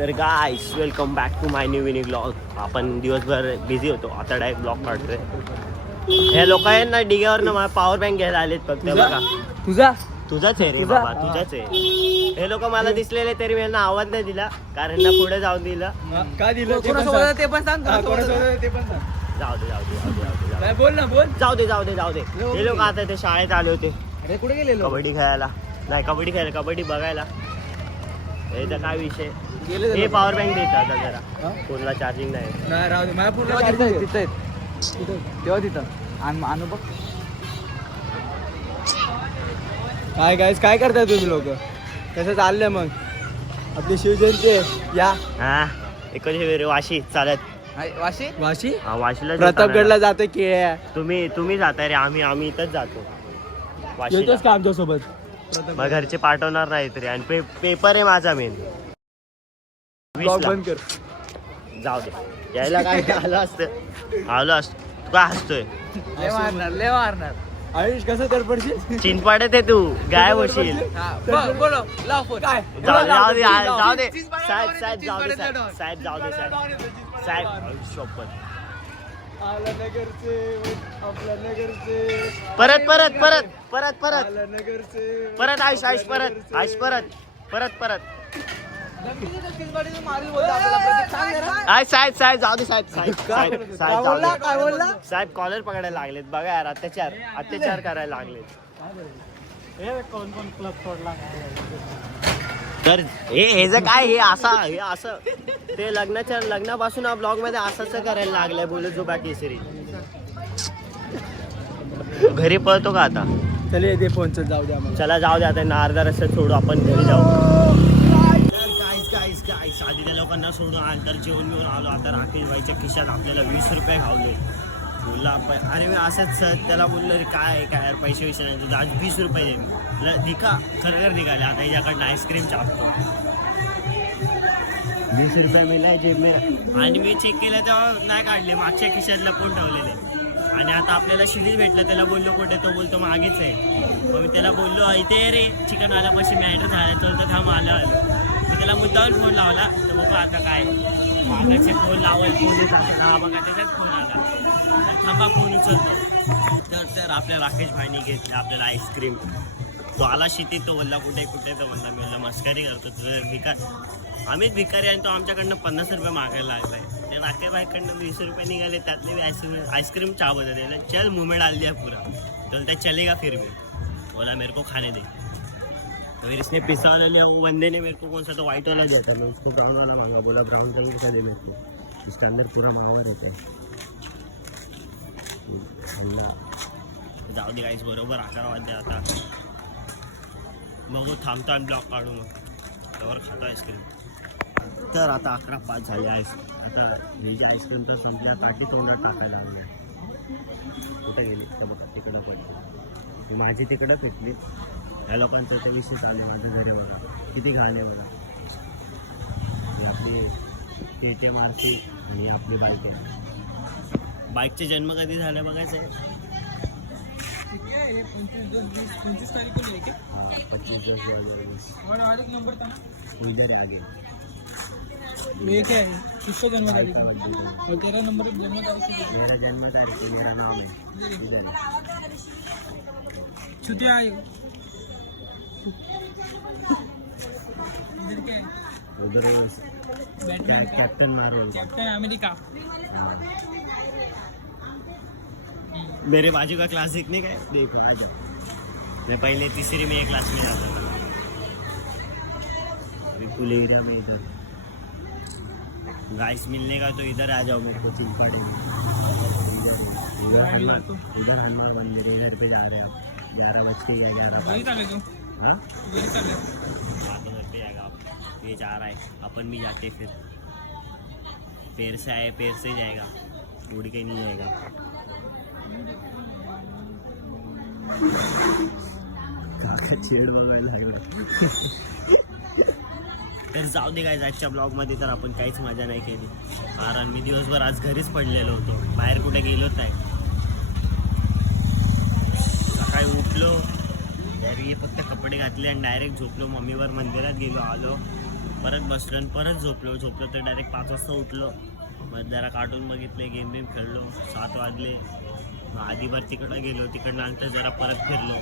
तर guys welcome back to my new mini blog. आपण दिवसभर बिझी होतो, आता डायरेक्ट ब्लॉग काढतोय. हे लोक आहे ना डिग्यावर ना मला पॉवर बँक घ्यायला आलेत फक्त. बघा तुझाच आहे रे बाबा, तुझाच आहे. हे लोक मला दिसलेले तरी मी यांना आवाज नाही दिला, कारण ना पुढे जाऊन दिलं. का दिलं ते पण सांग. जाऊ दे बोल ना बोल. जाऊ दे. हे लोक आता ते शाळेत आले होते अरे कुठे गेले कबड्डी खेळायला. नाही कबड्डी खेळायला, कबड्डी बघायला. याचा काय विषय, हे पॉवर बँक देत आता जरा फोनला चार्जिंग नाही. राहू दे, मला पूर्ण तेव्हा तिथं आणू बघ. काय गाईस काय करताय तुम्ही लोक, कसं चाललंय मग आपली शिवजयंती या. हा एकच वाशी चालत. वाशी हा वाशीला प्रतापगडला जाते की तुम्ही जाताय रे, आम्ही इथंच जातो वाशीला. येतोस का आमच्या सोबत? मग घरचे पाठवणार नाही तरी, आणि पेपर आहे माझा मेन. बंद कर. जाऊ दे, यायला काय आलो असतो तू काय हसतोय. लय मारणार आयुष कसं तर पडशील. चिंचपाड्यात आहे तू, गायब होशील. बोलो लाव फोन. जाऊ दे साहेब जाऊ दे साहेब शोपत. आपल्या नगरचे परत आयुष परत साहेब जाऊ दे साहेब कॉलर पकडायला लागलेत. बघा यार, अत्याचार करायला लागलेत. कोण क्लब सोडला तर हे जे काय हे असं ते लग्नापासून ब्लॉग मध्ये असंच करायला लागलंय. बोलत जो बाकी सिरी घरी पळतो का आता? चल दे फोन, जाऊ द्या. चला जाऊ द्या, आता अर्धा रस्त्यात सोडू, आपण घरी जाऊ. गाईस आधी त्या लोकांना सोडून नंतर जेवण घेऊन आलो. आता राकेश भाईच्या खिशात आपल्याला 20 रुपये घावले. बोलला अरे मी असंच त्याला बोललो रे काय यार पैसे नाही तुझं, आज 20 रुपये दिखा खरं निघाले. आता याच्याकडनं आईस्क्रीम चापतो. 20 रुपये मिळाले जेब में, आणि मी चेक केलं तेव्हा नाही काढले, मागच्या खिशात लपून ठेवलेले. आणि आता आपल्याला शिरीज भेटलं, त्याला बोललो कुठे, तो बोलतो मागेच आहे. मग मी त्याला बोललो इथे रे चिकन आल्यापाशी मॅटर झाला, तर थांब आलं. मी त्याला मुद्दावर फोन लावला, तर बघा आता काय मागाचे फोन लावायला. हा बघा त्याच्यात फोन आला, थांबा फोन उचलतो. तर आपल्या राकेश भाईनी घेतलं आपल्याला आईस्क्रीम. तो आला शेतीत, तो बोलला कुठे तर म्हणला मी मस्करी करतो तुझं भिकार. आम्हीच भिकारी, आणि तो आमच्याकडनं 50 रुपये मागायला लागलाय. त्या राकेश भाईकडनं 20 रुपये निघाले, त्यातले आईस्क्रीम चावत होते. चल मुंह में डाल दिया पूरा, तो त्या चलेगा फिर भी, बोला मेरे को खाने दे. तो फिर इसने पिसा वाला लिया, वो बंदे ने मेरे को कौन सा तो व्हाइट वाला दिया था, मैं उसको ब्राउन वाला मांगा. बोला ब्राउन कलर का दे मेरे को, इसके अंदर पूरा मावा रहता है. जाऊ दे गाईस, बरोबर 11 वाजले. आता मग थांबतो आणि ब्लॉक काढू, मग त्यावर खातो आईस्क्रीम. तर आता 11:05 झाले. आता हे जे आईस्क्रीम तर संपल्या, पाठी तोंडात टाकायला लागले. कुठे गेली तर बघा, तिकडं पडली माझी, तिकडं फेकली. या लोकांचं ते विषय चालू आहे. माझ्या घरी बघा किती घाण आहे बघा. आपली KTM RC आणि आपली बाईक आहे. बाईकचे जन्म कधी झाला बघायचं आहे. 25 तारीख को लेके 25/10/2020 इधर है आगे. मैं क्या है किसका जन्म तारीख और तेरा नंबर जन्म तारीख? मेरा जन्म तारीख, मेरा नाम है इधर है. छुट्टियाँ आई इधर क्या है? उधर कैप्टन मार्वल, कैप्टन अमेरिका. मेरे बाजू का क्लास देखने का है, देखो आ जाओ. मैं पहले तीसरी में एक क्लास में जाता था, विपुल एरिया में. इधर गाइस मिलने का तो इधर आ जाओ, मेरे को चिंचपाड़े में. उधर हनुमान मंदिर है, इधर पे जा रहे हैं आप. 11 बज के 11. हाँ तो घर पे जाएगा आप. ये जा रहा है, अपन भी जाते फिर. पैर से आए पैर से जाएगा, उड़ के नहीं जाएगा. काका छेड बघायला लागलं. तर जाऊ दे गाईस, आजच्या ब्लॉगमध्ये तर आपण काहीच मजा नाही केली, कारण मी दिवसभर आज घरीच पडलेलो होतो, बाहेर कुठे गेलोच नाही. सकाळी उठलो, डायरेक्ट फक्त कपडे घातले आणि डायरेक्ट झोपलो. मम्मीवर मंदिरात गेलो, आलो परत बसलो आणि परत झोपलो तर डायरेक्ट 5 वाजता उठलो. मग जरा कार्टून बघितले, गेम खेळलो. 7 वाजले. मग आधीबार तिकडं गेलो, तिकडनं नंतर जरा परत फिरलो,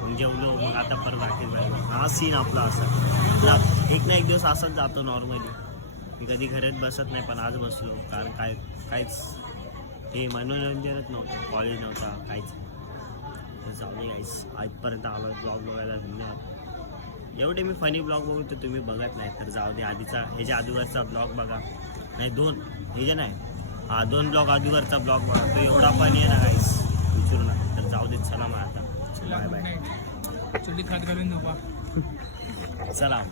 मग जेवलो, मग आता परत बाकी राहिलो. हा सीन आपला असा. आपला एक ना एक दिवस असाच जातो नॉर्मली. मी कधी घरात बसत नाही, पण आज बसलो कारण काहीच हे मनोरंजनच नव्हतं, कॉलेज नव्हता, काहीच. तर जाऊ दे गाईस, आजपर्यंत आलो ब्लॉग बघायला धन्यवाद. एवढे मी फनी ब्लॉग बघू तर तुम्ही बघत नाही, तर जाऊ दे. आधीचा ह्याच्या अगोदरचा ब्लॉग बघा, नाही 2 हे जे नाही, हा 2 ब्लॉग अगोदरचा ब्लॉग बघा, तो एवढा फनी आहे ना गाईस, विचारू नका. तर जाऊ देत, चला मग आता बाय बाय. चली खात घालून झोपा. चला.